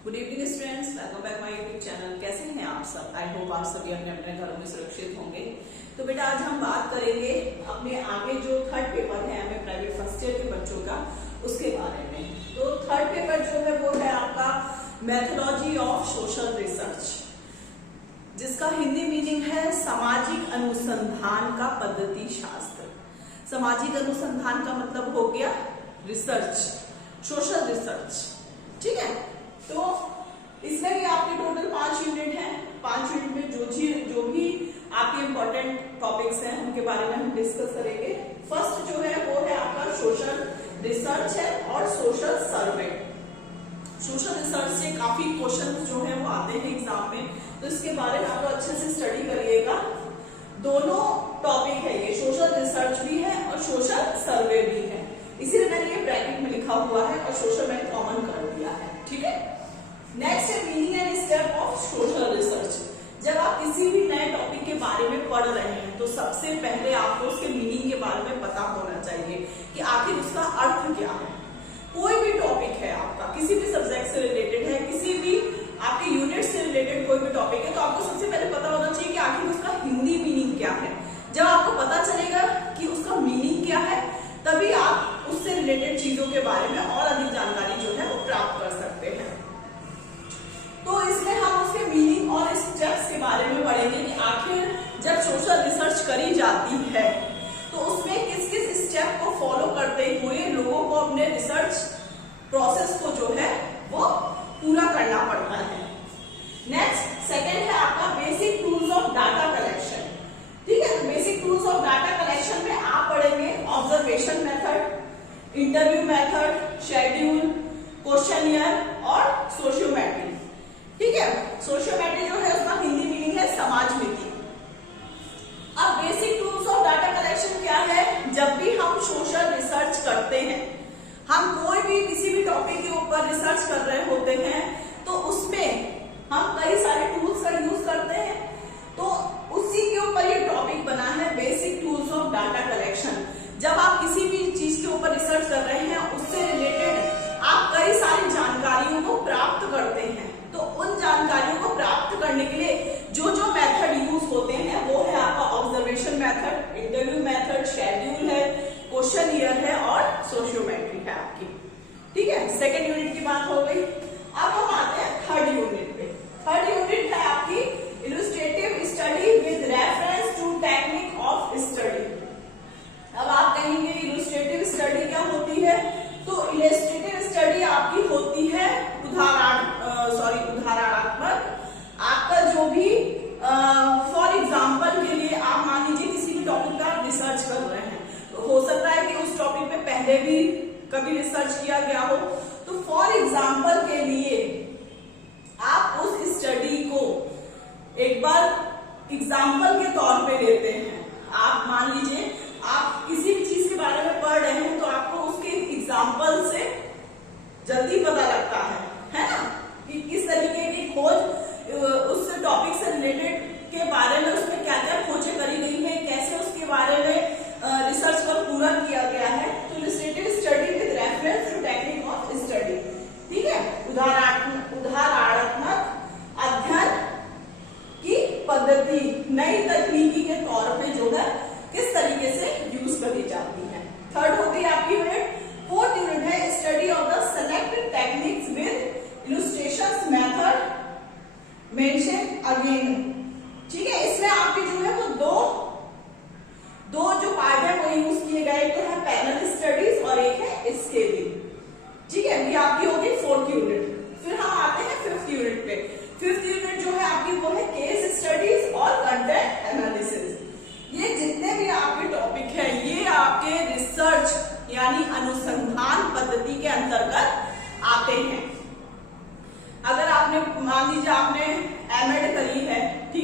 Good evening students, welcome back my YouTube channel. कैसे हैं आप सब? आई होप आप सभी अपने अपने घरों में सुरक्षित होंगे। तो बेटा आज हम बात करेंगे अपने आगे जो थर्ड पेपर है हमें प्राइवेट फर्स्ट ईयर के बच्चों का, उसके बारे में। तो थर्ड पेपर जो है वो है आपका मेथोडोलॉजी ऑफ सोशल रिसर्च, जिसका हिंदी मीनिंग है सामाजिक अनुसंधान का पद्धति शास्त्र। सामाजिक अनुसंधान का मतलब हो गया रिसर्च, सोशल रिसर्च, ठीक है। तो इसमें भी आपके टोटल 5 यूनिट हैं। 5 यूनिट में जो भी आपके इंपॉर्टेंट टॉपिक्स हैं उनके बारे में हम डिस्कस करेंगे। फर्स्ट जो है वो है आपका सोशल रिसर्च है और सोशल सर्वे। सोशल रिसर्च से काफी क्वेश्चन जो है वो आते हैं एग्जाम में, तो इसके बारे में आप अच्छे से स्टडी करिएगा। दोनों टॉपिक है, ये सोशल रिसर्च भी है और सोशल सर्वे भी है, इसीलिए मैंने ये ब्रैकेट में लिखा हुआ है और सोशल मैंने कॉमन कर दिया है, ठीक है। नेक्स्ट है meaning and step of social research. जब आप किसी भी नए टॉपिक के बारे में पढ़ रहे हैं तो सबसे पहले आपको उसके मीनिंग के बारे में पता होना चाहिए कि आखिर उसका अर्थ क्या है। कोई भी टॉपिक है आपका, किसी भी सब्जेक्ट से रिलेटेड है, किसी भी आपके यूनिट से रिलेटेड कोई भी टॉपिक है, तो आपको सबसे पहले पता होना चाहिए कि आखिर उसका हिंदी मीनिंग क्या है। जब आपको पता चलेगा कि उसका मीनिंग क्या है, तभी आप उससे रिलेटेड चीजों के बारे में और अधिक जानकारी जो है वो प्राप्त कर सकते हैं। तो इसमें हम उसके मीनिंग और स्टेप्स के बारे में पढ़ेंगे कि आखिर जब सोशल रिसर्च करी जाती है तो उसमें किस किस स्टेप को फॉलो करते हुए लोगों को अपने रिसर्च प्रोसेस को जो है वो पूरा करना पड़ता है। नेक्स्ट सेकंड है आपका basic tools of data collection, ठीक है। Basic tools of data collection में आप पढ़ेंगे observation method, interview method, schedule, questionnaire और सोशियोमेट्री, ठीक है। सोशियोमेट्री जो है उसका हिंदी मीनिंग है समाजमिति। अब basic tools of data collection क्या है? जब भी हम सोशल रिसर्च करते हैं, हम कोई भी किसी भी टॉपिक के ऊपर रिसर्च कर रहे होते हैं, तो उसमें हम कई सारे टूल्स का यूज करते हैं। तो उसी के ऊपर ये टॉपिक बना है basic tools of data collection. जब आप किसी भी चीज के ऊपर रिसर्च कर रहे हैं, उससे रिलेटेड आप कई सारी जानकारियों को प्राप्त करते हैं। तो उन जानकारियों को प्राप्त करने के लिए जो जो मेथड यूज होते हैं वो है आपका observation method, interview method, schedule है, क्वेश्चनियर है और सोशियोमेट्री है आपकी, ठीक है। सेकेंड यूनिट की बात हो गई। अब हम आते हैं थर्ड यूनिट पे। थर्ड यूनिट है आपकी illustrative study with reference to technique of study. अब आप कहेंगे इलस्ट्रेटिव स्टडी क्या होती है? तो इलस्ट्रेटिव स्टडी आपकी होती है उदाहरणात्मक। आपका जो भी फॉर एग्जांपल के लिए आप मान लीजिए किसी भी टॉपिक का आप रिसर्च कर रहे हैं, तो हो सकता है कि उस टॉपिक पे पहले भी कभी रिसर्च किया गया हो। तो फॉर एग्जांपल के लिए आप उस स्टडी को एक बार एग्जांपल के तौर पे लेते हैं। आप मान लीजिए आप किसी भी चीज के बारे में पढ़ रहे हैं, तो आपको उसके एग्जांपल से जल्दी पता लगता है ना, कि किस तरीके की खोज उस टॉपिक से रिलेटेड के बारे में उसमें क्या क्या खोजें करी गई है, कैसे उसके बारे में रिसर्च को पूरा किया गया है। तो illustrative study with reference to technique of study, ठीक है। उदाहरणात्मक अध्ययन की पद्धति नई तकनीकी के तौर पे जो है किस तरीके से यूज करी जाती है। थर्ड हो गई आपकी यूनिट। फोर्थ यूनिट है study of the selected techniques with illustrations method mention again, ठीक है। इसमें आपके जो है वो दो जो पार्ट है वो यूज किए गए, एक तो है पैनल स्टडीज और एक है स्केलिंग, ठीक है। ये आपकी होगी फोर्थ यूनिट। फिर हम आते हैं फिफ्थ यूनिट पे। फिफ्थ यूनिट जो है आपकी वो है केस स्टडीज और कंटेंट एनालिसिस। ये जितने भी आपके टॉपिक है ये आपके रिसर्च यानी अनुसंधान पद्धति के अंतर्गत आते हैं। अगर आपने मान लीजिए आपने एमएड करी है, ठीक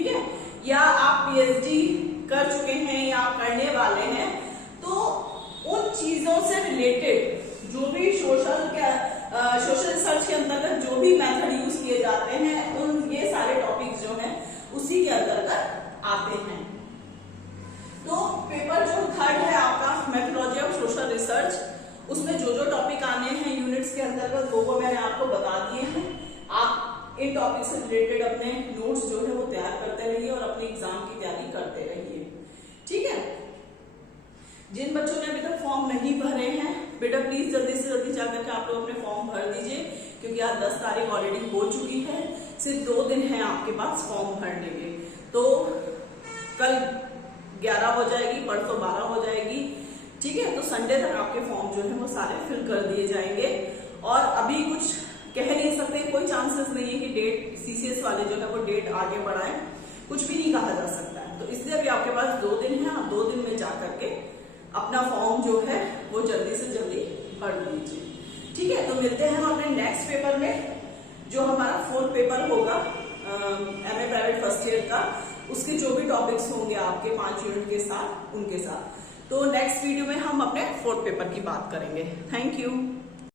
इन टॉपिक से रिलेटेड अपने नोट्स जो है वो तैयार करते रहिए और अपने एग्जाम की तैयारी करते रहिए, ठीक है। जिन बच्चों ने अभी तक फॉर्म नहीं भरे हैं बेटा प्लीज जल्दी से जल्दी जाकर के आप लोग अपने फॉर्म भर दीजिए, क्योंकि आज 10 तारीख ऑलरेडी हो चुकी है, सिर्फ 2 दिन है आपके पास फॉर्म भरने के। तो कल 11 हो जाएगी, परसों 12 हो जाएगी, ठीक है। तो संडे तक आपके फॉर्म जो है वो सारे फिल कर दिए जाएंगे। और अभी कुछ कह नहीं सकते, कोई चांसेस नहीं है कि डेट सीसीएस वाले जो है वो डेट आगे बढ़ाए, कुछ भी नहीं कहा जा सकता है। तो इसलिए अभी आपके पास 2 दिन है, आप 2 दिन में जाकर के अपना फॉर्म जो है वो जल्दी से जल्दी भर दीजिए, ठीक है। तो मिलते हैं हम अपने नेक्स्ट पेपर में, जो हमारा 4th पेपर होगा एमए प्राइवेट फर्स्ट ईयर का। उसके जो भी टॉपिक्स होंगे आपके 5 यूनिट के साथ, उनके साथ। तो नेक्स्ट वीडियो में हम अपने 4th पेपर की बात करेंगे। Thank you.